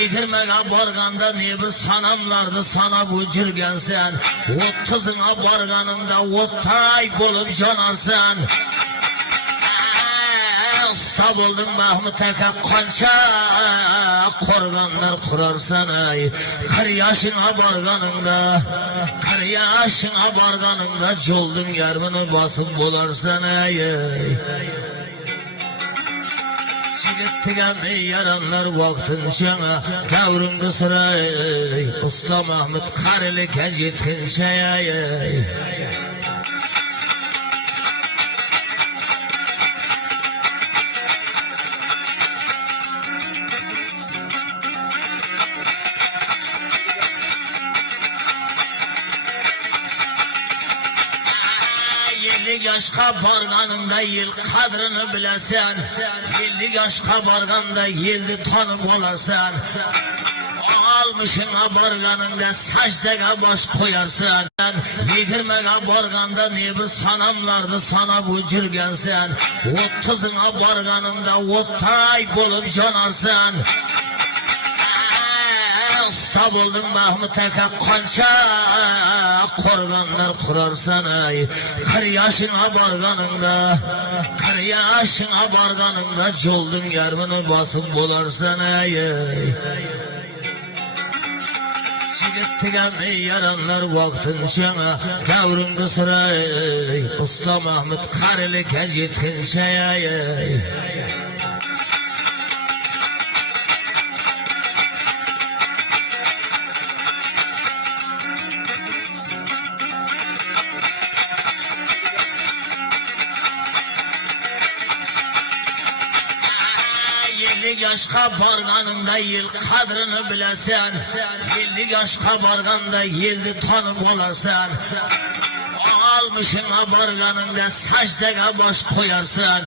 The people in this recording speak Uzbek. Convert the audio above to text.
Yedirmege barganda ne bir sanamlardı sana bu jirgensen. 30'una barganında ottay bolup janarsın. Usta buldum Mahmut Aka kança korganlar kurarsan ay. 40 yaşına barganında, 40 yaşına barganında joldun yarmını basıp bularsan ay. Çigittigen yaranlar vaktin şana gavrun kısray. Usta Mahmut karılı kejitin şayay. Yaşka barganında yıl kadrını bilesen, 50 yaşka barganda yıldı tanıp olarsan. Almışın barganında saçdaga baş koyarsın. Yedirmege barganda ne bir sanamlardı sana bu jirgensen. 30'una barganında ottay bolup janarsın. Usta buldum Mahmut Aka kança korganlar kurarsan ay. 40 yaşına barganında, 40 yaşına barganında joldun yarmını basıp bularsan ay. Çigittigen yaranlar vaktin şana gavrun kısray. Usta Mahmut karılı kejitin şayay. Yaşka barganında yıl kadrını bilesen, 50 yaşka barganda yıldı tanıp olarsan. Almışın barganında saçdaga baş koyarsın.